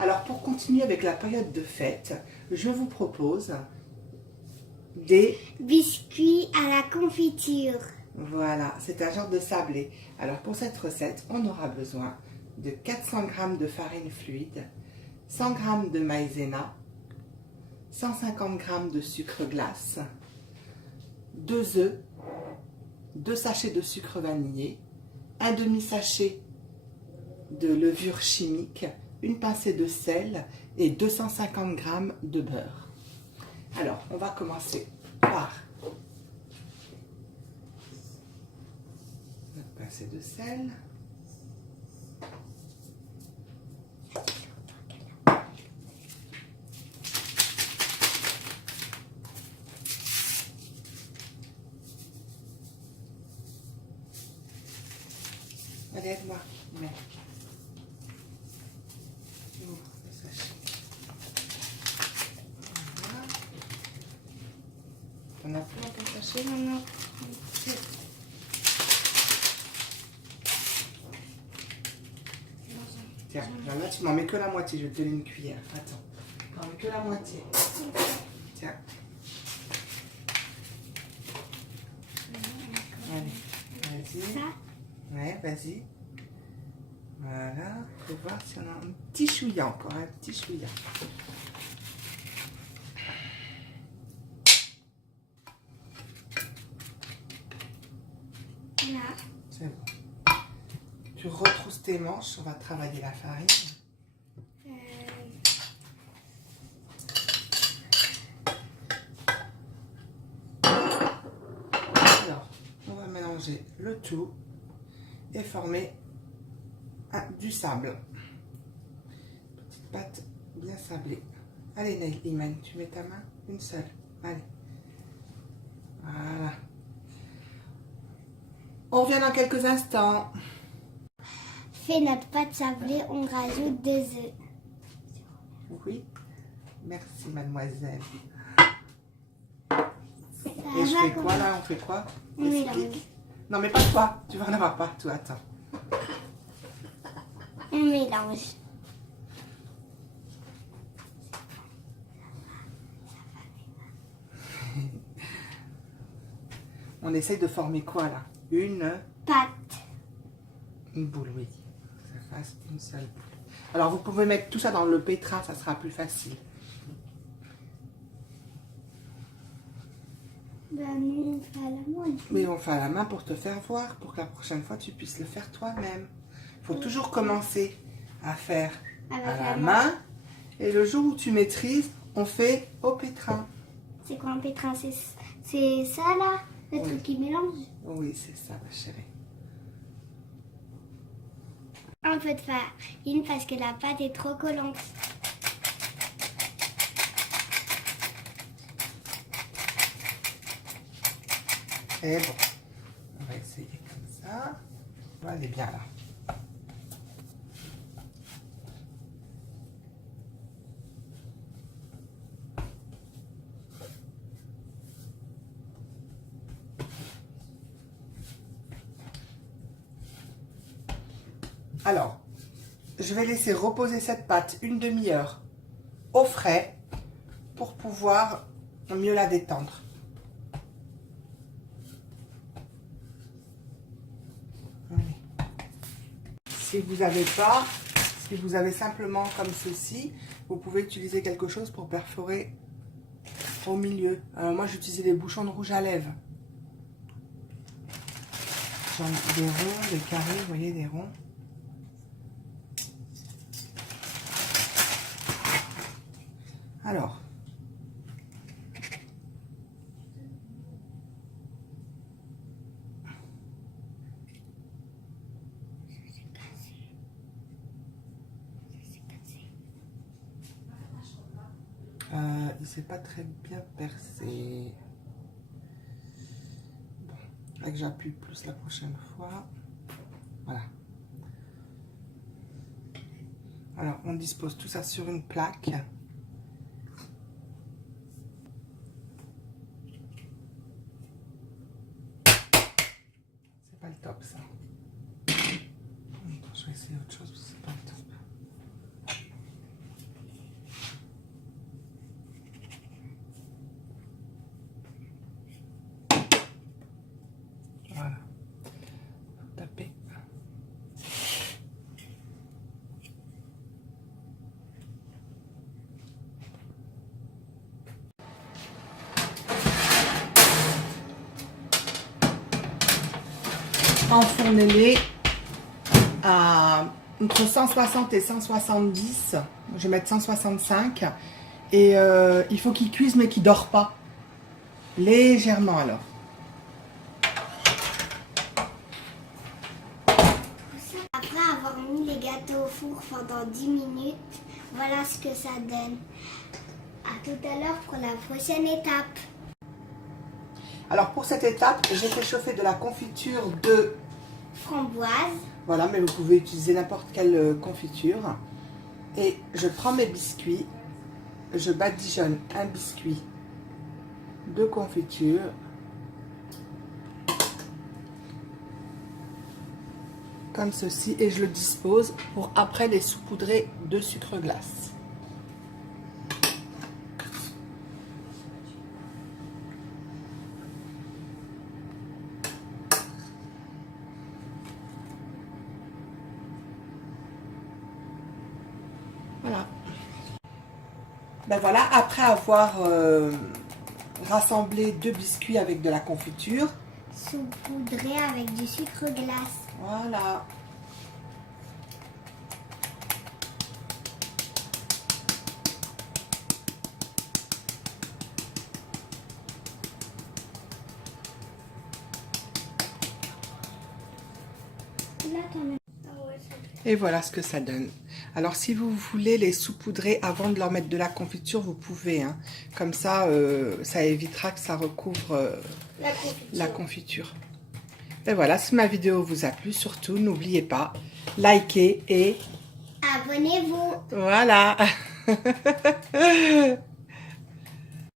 Alors, pour continuer avec la période de fête, je vous propose des... biscuits à la confiture. Voilà, c'est un genre de sablé. Alors, pour cette recette, on aura besoin de 400 g de farine fluide, 100 g de maïzena, 150 g de sucre glace, 2 œufs, 2 sachets de sucre vanillé, un demi-sachet de levure chimique, une pincée de sel et 250 g de beurre. Alors, on va commencer par notre pincée de sel. Allez, aide-moi. Mets. Ouvre le sachet. Voilà. T'en as plus dans ton sachet? Non. Tiens, là tu m'en mets que la moitié, je vais te donner une cuillère. Attends, t'en mets que la moitié. Tiens. Allez, vas-y. Ça? Ouais, vas-y. Voilà, faut voir si on a un petit chouïa encore, un petit chouïa. Là. C'est bon. Tu retrousses tes manches, on va travailler la farine. Alors, on va mélanger le tout et former du sable. Petite pâte bien sablée. Allez, Iman, tu mets ta main, une seule. Allez. Voilà. On revient dans quelques instants. Fait notre pâte sablée, on rajoute 2 œufs. Oui. Merci, mademoiselle. Ça Et je va fais comme- quoi là? On fait quoi? On mélange. Explique. Non, mais pas toi. Tu vas en avoir partout. Attends. On mélange. On essaye de former quoi là? Une boule, oui. Ça fasse une seule boule. Alors vous pouvez mettre tout ça dans le pétrin, ça sera plus facile. Ben, on fait à la main. Mais on fait à la main pour te faire voir, pour que la prochaine fois tu puisses le faire toi-même. Il faut toujours commencer à faire Avec à la la main. Et le jour où tu maîtrises, on fait au pétrin. C'est quoi un pétrin? C'est ça là? Le Oui. truc qui mélange? Oui, c'est ça, ma chérie. Un peu de farine parce que la pâte est trop collante. Et bon, on va essayer comme ça. Voilà, elle est bien là. Alors, je vais laisser reposer cette pâte une demi-heure au frais pour pouvoir mieux la détendre. Allez. Si vous avez simplement comme ceci, vous pouvez utiliser quelque chose pour perforer au milieu. Alors moi j'utilisais des bouchons de rouge à lèvres. Genre des ronds, des carrés, vous voyez, des ronds. Alors, il s'est pas très bien percé. Bon, là que j'appuie plus la prochaine fois. Voilà. Alors, on dispose tout ça sur une plaque. C'est pas le top, ça. Attends, je vais essayer autre chose, parce que c'est pas le top. enfournez-les à entre 160 et 170. Je vais mettre 165. Et il faut qu'ils cuisent mais qu'ils ne dorent pas. Légèrement alors. Après avoir mis les gâteaux au four pendant 10 minutes, voilà ce que ça donne. À tout à l'heure pour la prochaine étape. Alors pour cette étape, j'ai fait chauffer de la confiture de Framboise. Voilà, mais vous pouvez utiliser n'importe quelle confiture. Et je prends mes biscuits, je badigeonne un biscuit de confiture. Comme ceci, et je le dispose pour après les saupoudrer de sucre glace. Voilà. Ben voilà, après avoir rassemblé 2 biscuits avec de la confiture. Saupoudré avec du sucre glace. Voilà. Et voilà ce que ça donne. Alors si vous voulez les saupoudrer avant de leur mettre de la confiture, vous pouvez. Hein. Comme ça, ça évitera que ça recouvre la confiture. Et voilà, si ma vidéo vous a plu, surtout n'oubliez pas, likez et abonnez-vous. voilà.